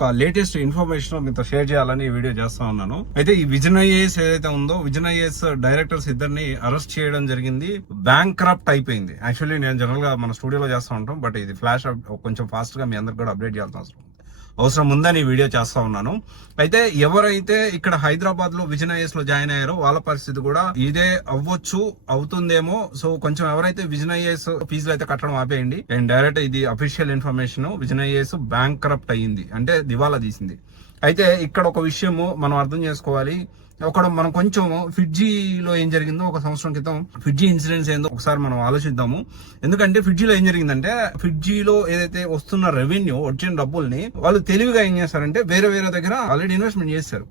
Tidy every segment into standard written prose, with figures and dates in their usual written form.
ఒక latest information మీతో share చేయాలని ఈ వీడియో చేస్తా ఉన్నాను. అయితే ఈ విజన్ ఐఏఎస్ ఏదైతే ఉందో, విజన్ ఐఏఎస్ డైరెక్టర్స్ ఇద్దరిని అరెస్ట్ చేయడం జరిగింది. బ్యాంక్ కరప్ట్ అయిపోయింది. యాక్చువల్లీ నేను జనరల్ గా మన స్టూడియోలో చేస్తా ఉంటాం, బట్ ఇది ఫ్లాష్ కొంచెం ఫాస్ట్ గా మీ అందరికి కూడా అప్డేట్ చేయాల్సిన అవసరం ఉందని ఈ వీడియో చేస్తా ఉన్నాను. అయితే ఎవరైతే ఇక్కడ హైదరాబాద్ లో విజన్ ఐఏఎస్ లో జాయిన్ అయ్యారో వాళ్ళ పరిస్థితి కూడా ఇదే అవుతుందేమో. సో కొంచెం ఎవరైతే విజన్ ఐఏఎస్ ఫీజులు అయితే కట్టడం ఆపేయండి. అండ్ డైరెక్ట్ ఇది official information, vision IAS bank corrupt అయ్యింది, అంటే దివాలా తీసింది. అయితే ఇక్కడ ఒక విషయము మనం అర్థం చేసుకోవాలి. మనం కొంచెం ఫిడ్జీలో ఏం జరిగిందో, ఒక సంవత్సరం క్రితం ఫిడ్జీ ఇన్సిడెంట్స్ ఏందో ఒకసారి మనం ఆలోచిద్దాము. ఎందుకంటే ఫిడ్జీలో ఏం జరిగిందంటే, ఫిడ్జీలో ఏదైతే వస్తున్న రెవెన్యూ, వచ్చిన డబ్బుల్ని వాళ్ళు తెలివిగా ఏం చేస్తారంటే వేరే దగ్గర ఆల్రెడీ ఇన్వెస్ట్మెంట్ చేస్తారు.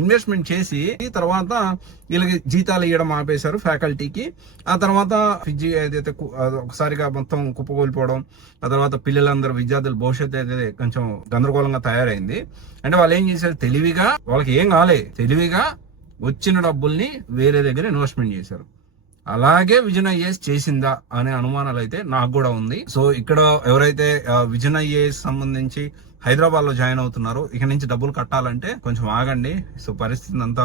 ఇన్వెస్ట్మెంట్ చేసి తర్వాత వీళ్ళకి జీతాలు ఇవ్వడం ఆపేశారు ఫ్యాకల్టీకి. ఆ తర్వాత ఫిడ్జీ ఏదైతే ఒకసారిగా మొత్తం కుప్పకూలిపోవడం, ఆ తర్వాత పిల్లలందరూ విద్యార్థుల భవిష్యత్తు అయితే కొంచెం గందరగోళంగా తయారైంది. అంటే వాళ్ళు ఏం చేశారు, తెలివిగా, వాళ్ళకి ఏం కాలే, తెలివిగా వచ్చిన డబ్బుల్ని వేరే దగ్గర ఇన్వెస్ట్మెంట్ చేశారు. అలాగే విజన్ ఐఏఎస్ చేసిందా అనే అనుమానాలు అయితే నాకు కూడా ఉంది. సో ఇక్కడ ఎవరైతే విజన్ ఐఏఎస్ సంబంధించి హైదరాబాద్ లో జాయిన్ అవుతున్నారో, ఇక నుంచి డబ్బులు కట్టాలంటే కొంచెం ఆగండి. సో పరిస్థితిని అంతా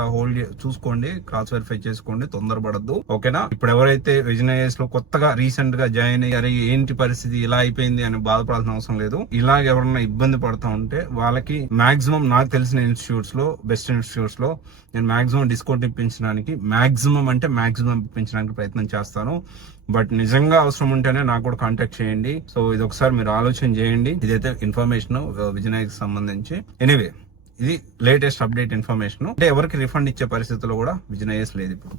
చూసుకోండి, క్రాస్ వెరిఫై చేసుకోండి, తొందరపడద్దు, ఓకేనా. ఇప్పుడు ఎవరైతే విజన్ ఐఏఎస్ లో కొత్తగా రీసెంట్ గా జాయిన్ అయ్యారు, ఏంటి పరిస్థితి ఇలా అయిపోయింది అని బాధపడాల్సిన అవసరం లేదు. ఇలాగ ఎవరైనా ఇబ్బంది పడుతూ ఉంటే వాళ్ళకి మాక్సిమం నాకు తెలిసిన ఇన్స్టిట్యూట్స్ లో, బెస్ట్ ఇన్స్టిట్యూట్స్ లో నేను మాక్సిమం డిస్కౌంట్ ఇప్పించడానికి, మాక్సిమం ఇప్పించడానికి ప్రయత్నం చేస్తాను. బట్ నిజంగా అవసరం ఉంటేనే నాకు కూడా కాంటాక్ట్ చేయండి. సో ఇది ఒకసారి మీరు ఆలోచన చేయండి. ఇదైతే ఇన్ఫర్మేషన్ విజన్ ఐఏఎస్ సంబంధించి. ఎనీవే, ఇది లేటెస్ట్ అప్డేట్ ఇన్ఫర్మేషన్. అంటే ఎవరికి రిఫండ్ ఇచ్చే పరిస్థితుల్లో కూడా విజన్ ఐఏఎస్ లేదు ఇప్పుడు.